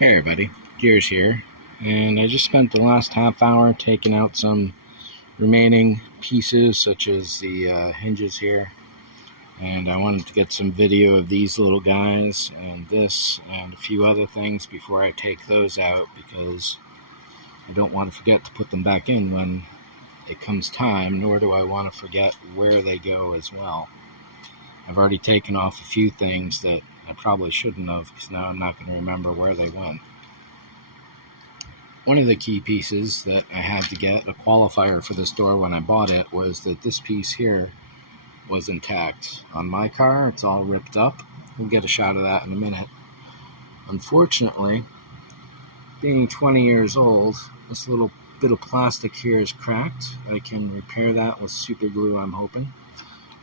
Hey everybody, Gears here, and I just spent the last half hour taking out some remaining pieces such as the hinges here, and I wanted to get some video of these little guys and this and a few other things before I take those out, because I don't want to forget to put them back in when it comes time, nor do I want to forget where they go as well. I've already taken off a few things that I probably shouldn't have, because now I'm not going to remember where they went. One of the key pieces that I had to get, a qualifier for this door when I bought it, was that this piece here was intact. On my car, it's all ripped up. We'll get a shot of that in a minute. Unfortunately, being 20 years old, this little bit of plastic here is cracked. I can repair that with super glue, I'm hoping.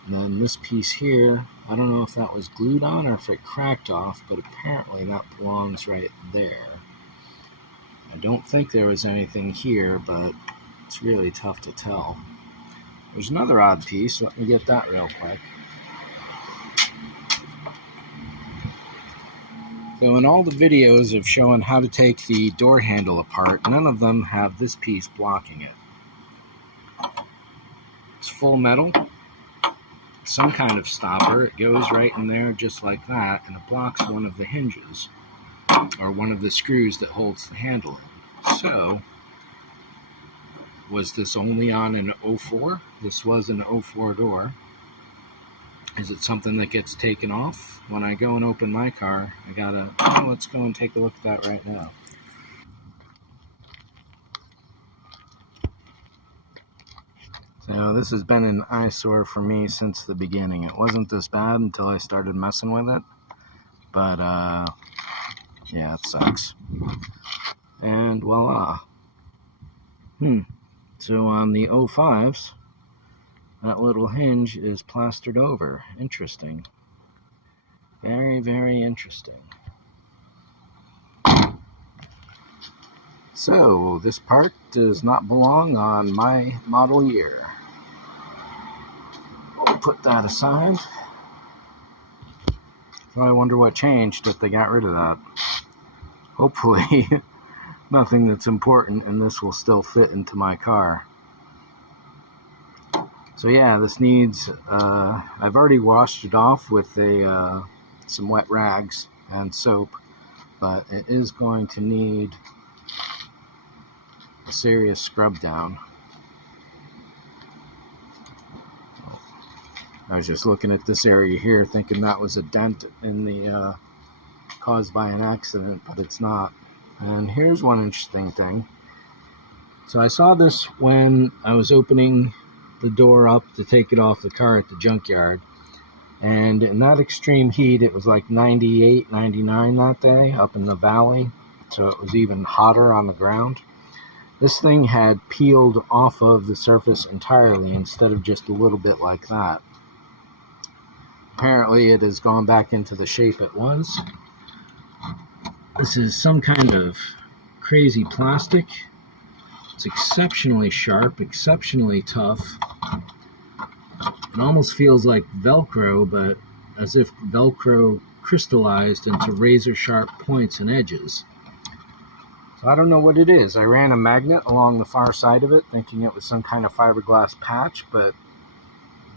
And then this piece here, I don't know if that was glued on or if it cracked off, but apparently that belongs right there. I don't think there was anything here, but it's really tough to tell. There's another odd piece. Let me get that real quick. So in all the videos of showing how to take the door handle apart, none of them have this piece blocking it. It's full metal. Some kind of stopper. It goes right in there just like that, and it blocks one of the hinges or one of the screws that holds the handle in. So was this only on an 04? This was an 04 door. Is it something that gets taken off? When I go and open my car, I gotta, let's go and take a look at that right now. So this has been an eyesore for me since the beginning. It wasn't this bad until I started messing with it, but yeah, it sucks. And voila. So on the 05s, that little hinge is plastered over. Interesting. Very, very interesting. So this part does not belong on my model year. We'll put that aside. So I wonder what changed if they got rid of that. Hopefully nothing that's important, and this will still fit into my car. So yeah, this needs, I've already washed it off with some wet rags and soap, but it is going to need a serious scrub down. I was just looking at this area here thinking that was a dent in the caused by an accident, but it's not. And here's one interesting thing. So I saw this when I was opening the door up to take it off the car at the junkyard, and in that extreme heat, it was like 98, 99 that day up in the valley, so it was even hotter on the ground. This thing had peeled off of the surface entirely instead of just a little bit like that. Apparently it has gone back into the shape it was. This is some kind of crazy plastic. It's exceptionally sharp, exceptionally tough. It almost feels like Velcro, but as if Velcro crystallized into razor sharp points and edges. So I don't know what it is. I ran a magnet along the far side of it thinking it was some kind of fiberglass patch, but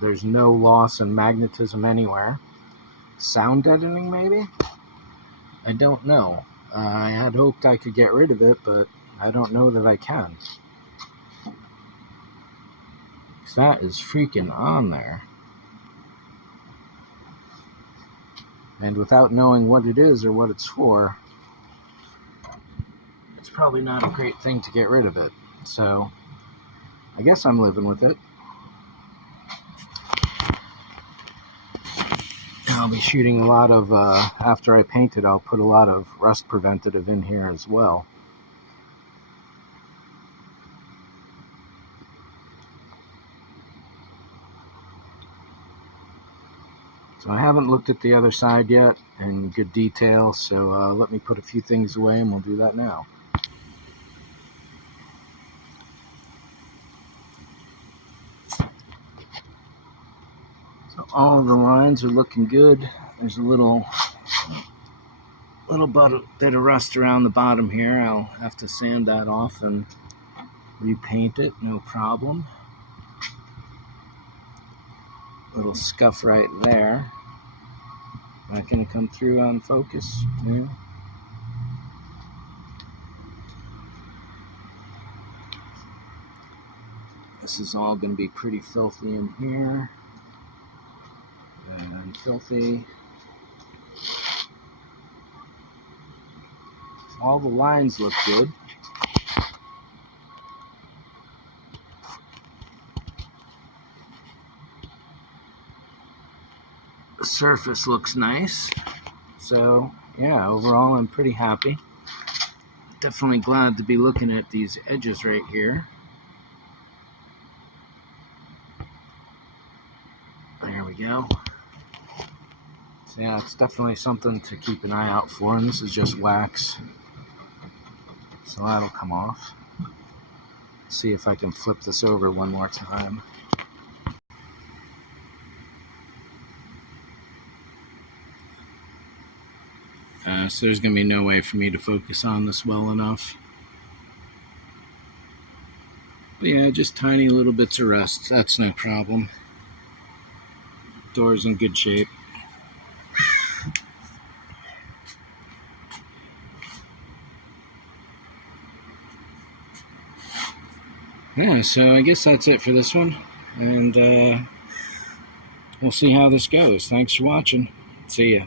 there's no loss in magnetism anywhere. Sound deadening maybe? I don't know. I had hoped I could get rid of it, but I don't know that I can. That is freaking on there. And without knowing what it is or what it's for, it's probably not a great thing to get rid of it. So I guess I'm living with it. I'll be shooting a lot of, after I paint it, I'll put a lot of rust preventative in here as well. So I haven't looked at the other side yet in good detail, so let me put a few things away and we'll do that now. So all of the lines are looking good. There's a little little bit of rust around the bottom here. I'll have to sand that off and repaint it, no problem. Little scuff right there. Not going to come through on focus. Yeah. This is all going to be pretty filthy in here. And filthy. All the lines look good. The surface looks nice. So, yeah, overall I'm pretty happy. Definitely glad to be looking at these edges right here. There we go. So yeah, it's definitely something to keep an eye out for, and this is just wax. So that'll come off. See if I can flip this over one more time. So there's going to be no way for me to focus on this well enough. But yeah, just tiny little bits of rust. That's no problem. Door's in good shape. Yeah, so I guess that's it for this one. And we'll see how this goes. Thanks for watching. See ya.